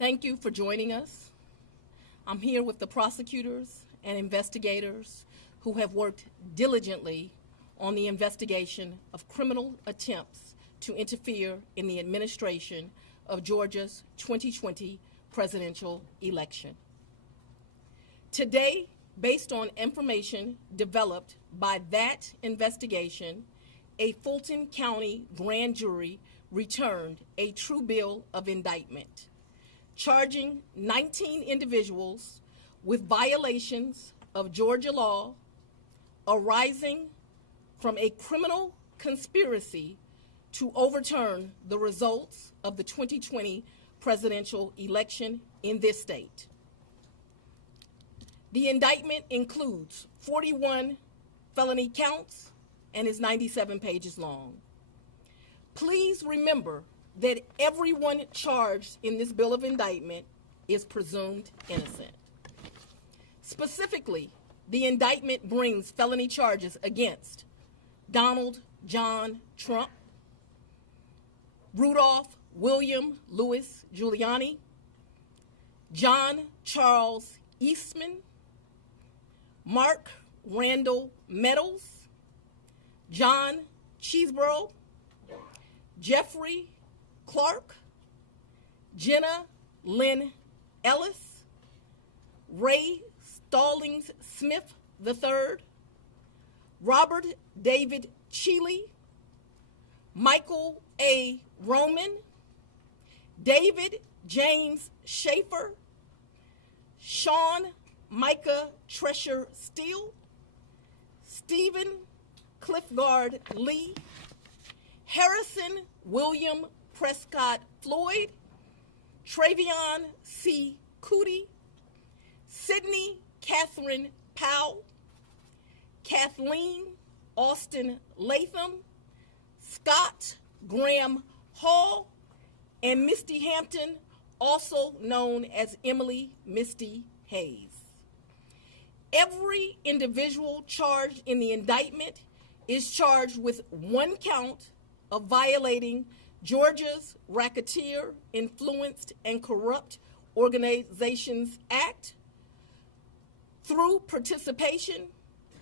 Thank you for joining us. I'm here with the prosecutors and investigators who have worked diligently on the investigation of criminal attempts to interfere in the administration of Georgia's 2020 presidential election. Today, based on information developed by that investigation, a Fulton County grand jury returned a true bill of indictment, charging 19 individuals with violations of Georgia law arising from a criminal conspiracy to overturn the results of the 2020 presidential election in this state. The indictment includes 41 felony counts and is 97 pages long. Please remember that everyone charged in this bill of indictment is presumed innocent. Specifically, the indictment brings felony charges against Donald John Trump, Rudolph William Louis Giuliani, John Charles Eastman, Mark Randall Meadows, John Cheeseborough, Jeffrey Clark, Jenna Lynn Ellis, Ray Stallings Smith III, Robert David Cheeley, Michael A. Roman, David James Schaefer, Sean Micah Tresher Steele, Stephen Cliffgard Lee, Harrison William Prescott Floyd, Travion C. Cootie, Sydney Catherine Powell, Kathleen Austin Latham, Scott Graham Hall, and Misty Hampton, also known as Emily Misty Hayes. Every individual charged in the indictment is charged with one count of violating Georgia's Racketeer, Influenced, and Corrupt Organizations Act through participation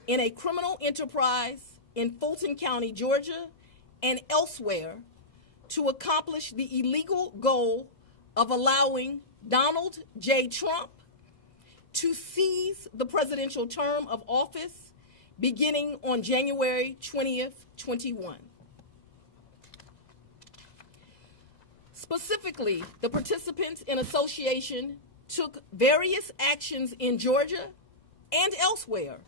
in a criminal enterprise in Fulton County, Georgia, and elsewhere to accomplish the illegal goal of allowing Donald J. Trump to seize the presidential term of office beginning on January 20th, 21. Specifically, the participants in association took various actions in Georgia and elsewhere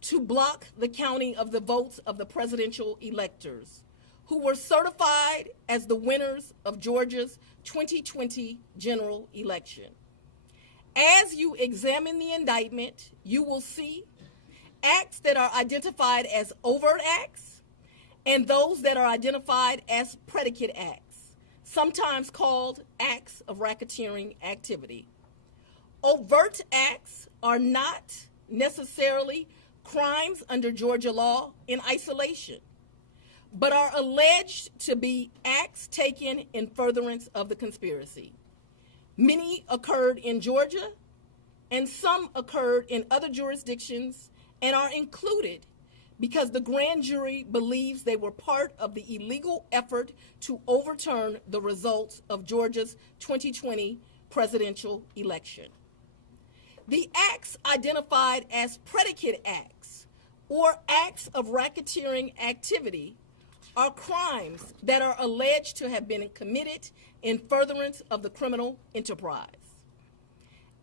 to block the counting of the votes of the presidential electors who were certified as the winners of Georgia's 2020 general election. As you examine the indictment, you will see acts that are identified as overt acts and those that are identified as predicate acts, sometimes called acts of racketeering activity. Overt acts are not necessarily crimes under Georgia law in isolation, but are alleged to be acts taken in furtherance of the conspiracy. Many occurred in Georgia, and some occurred in other jurisdictions and are included because the grand jury believes they were part of the illegal effort to overturn the results of Georgia's 2020 presidential election. The acts identified as predicate acts or acts of racketeering activity are crimes that are alleged to have been committed in furtherance of the criminal enterprise.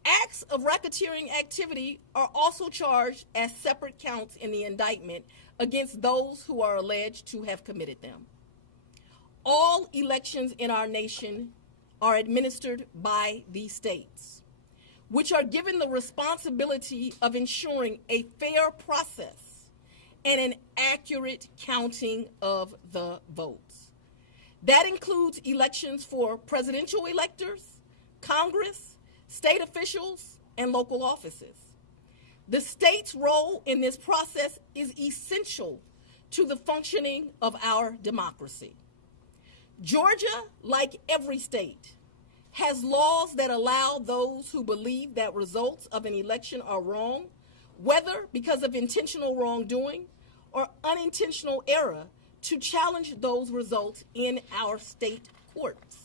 Acts of racketeering activity are also charged as separate counts in the indictment against those who are alleged to have committed them. All elections in our nation are administered by these states, which are given the responsibility of ensuring a fair process and an accurate counting of the votes. That includes elections for presidential electors, Congress, state officials, and local offices. The state's role in this process is essential to the functioning of our democracy. Georgia, like every state, has laws that allow those who believe that results of an election are wrong, whether because of intentional wrongdoing or unintentional error, to challenge those results in our state courts.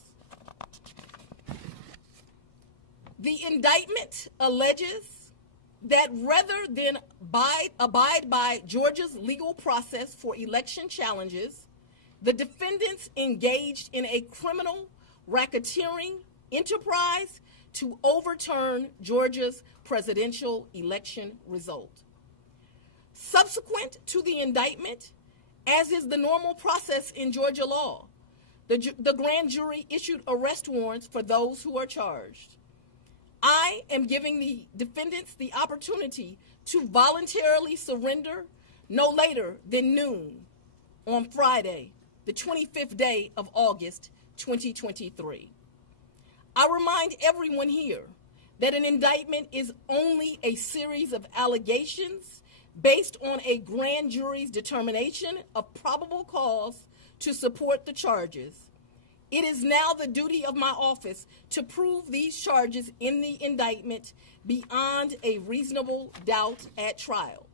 The indictment alleges that rather than abide by Georgia's legal process for election challenges, the defendants engaged in a criminal racketeering enterprise to overturn Georgia's presidential election result. Subsequent to the indictment, as is the normal process in Georgia law, the grand jury issued arrest warrants for those who are charged. I am giving the defendants the opportunity to voluntarily surrender no later than noon on Friday, the 25th day of August, 2023. I remind everyone here that an indictment is only a series of allegations based on a grand jury's determination of probable cause to support the charges. It is now the duty of my office to prove these charges in the indictment beyond a reasonable doubt at trial.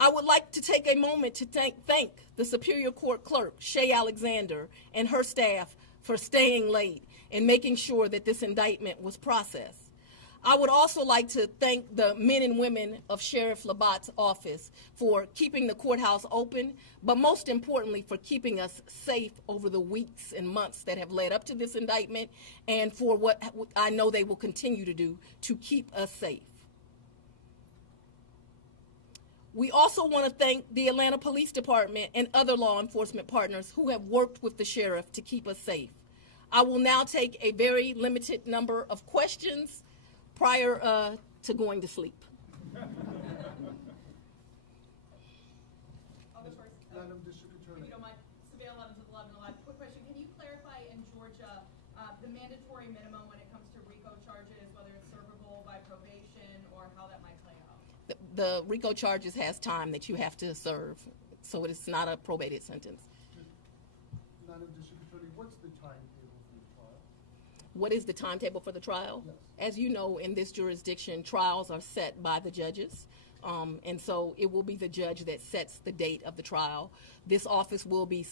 I would like to take a moment to thank the Superior Court Clerk, Shay Alexander, and her staff for staying late and making sure that this indictment was processed. I would also like to thank the men and women of Sheriff Labatt's office for keeping the courthouse open, but most importantly for keeping us safe over the weeks and months that have led up to this indictment, and for what I know they will continue to do to keep us safe. We also want to thank the Atlanta Police Department and other law enforcement partners who have worked with the sheriff to keep us safe. I will now take a very limited number of questions prior to going to sleep. I'll go first. Madam District Attorney. If you don't mind, Surveyor 11 to 11 alive. Quick question. Can you clarify in Georgia the mandatory minimum when it comes to RICO charges, whether it's servable by probation or how that might play out? The RICO charges has time that you have to serve, so it is not a probated sentence. Madam District Attorney, what's the timetable for the trial? What is the timetable for the trial? Yes. As you know, in this jurisdiction, trials are set by the judges. And so it will be the judge that sets the date of the trial. This office will be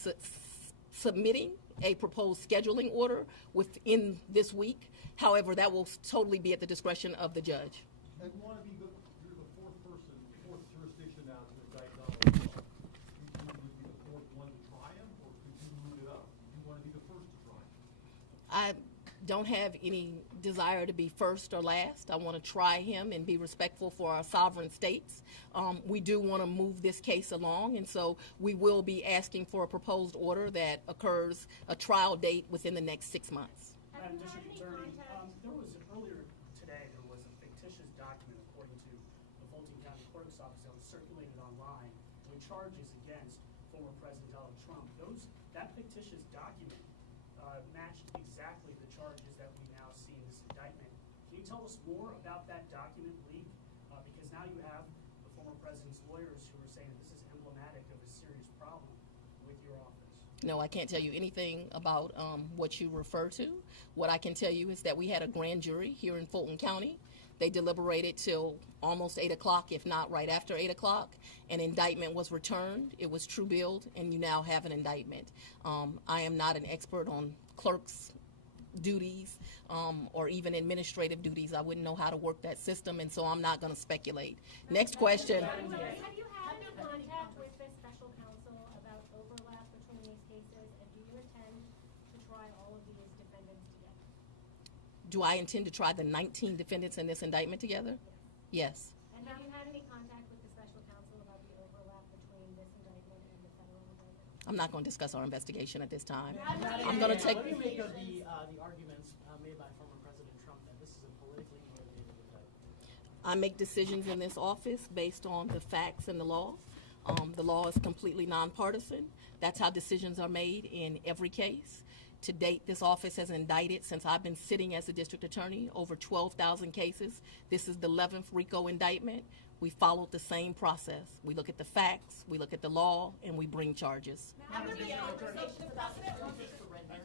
submitting a proposed scheduling order within this week. However, that will totally be at the discretion of the judge. And you want to be you're the fourth person, fourth jurisdiction now to indict Donald Trump. You would be the fourth one to try him, or could you move it up? You want to be the first to try him? I don't have any desire to be first or last. I want to try him and be respectful for our sovereign states. We do want to move this case along, and so we will be asking for a proposed order that occurs a trial date within the next 6 months. Madam District Attorney, earlier today there was a fictitious document, according to the Fulton County Clerk's Office, that was circulated online with charges against former President Donald Trump. That fictitious document matched exactly the charges that we now see in this indictment. Can you tell us more about that document leak? Because now you have the former president's lawyers who are saying that this is emblematic of a serious problem with your office. No, I can't tell you anything about what you refer to. What I can tell you is that we had a grand jury here in Fulton County. They deliberated till almost 8 o'clock, if not right after 8 o'clock. An indictment was returned. It was true billed, and you now have an indictment. I am not an expert on clerks' duties or even administrative duties. I wouldn't know how to work that system, and so I'm not going to speculate. Next question. Have you had any contact with the special counsel about overlap between these cases, and do you intend to try all of these defendants together? Do I intend to try the 19 defendants in this indictment together? Yes. And have you had any contact with the special counsel about the overlap between this indictment and the federal indictment? I'm not going to discuss our investigation at this time. Madam I'm going to take. What do you make of the arguments made by former President Trump that this is a politically motivated indictment? I make decisions in this office based on the facts and the law. The law is completely nonpartisan. That's how decisions are made in every case. To date, this office has indicted, since I've been sitting as a district attorney, over 12,000 cases. This is the 11th RICO indictment. We followed the same process. We look at the facts, we look at the law, and we bring charges. Have there been conversations about the surrender?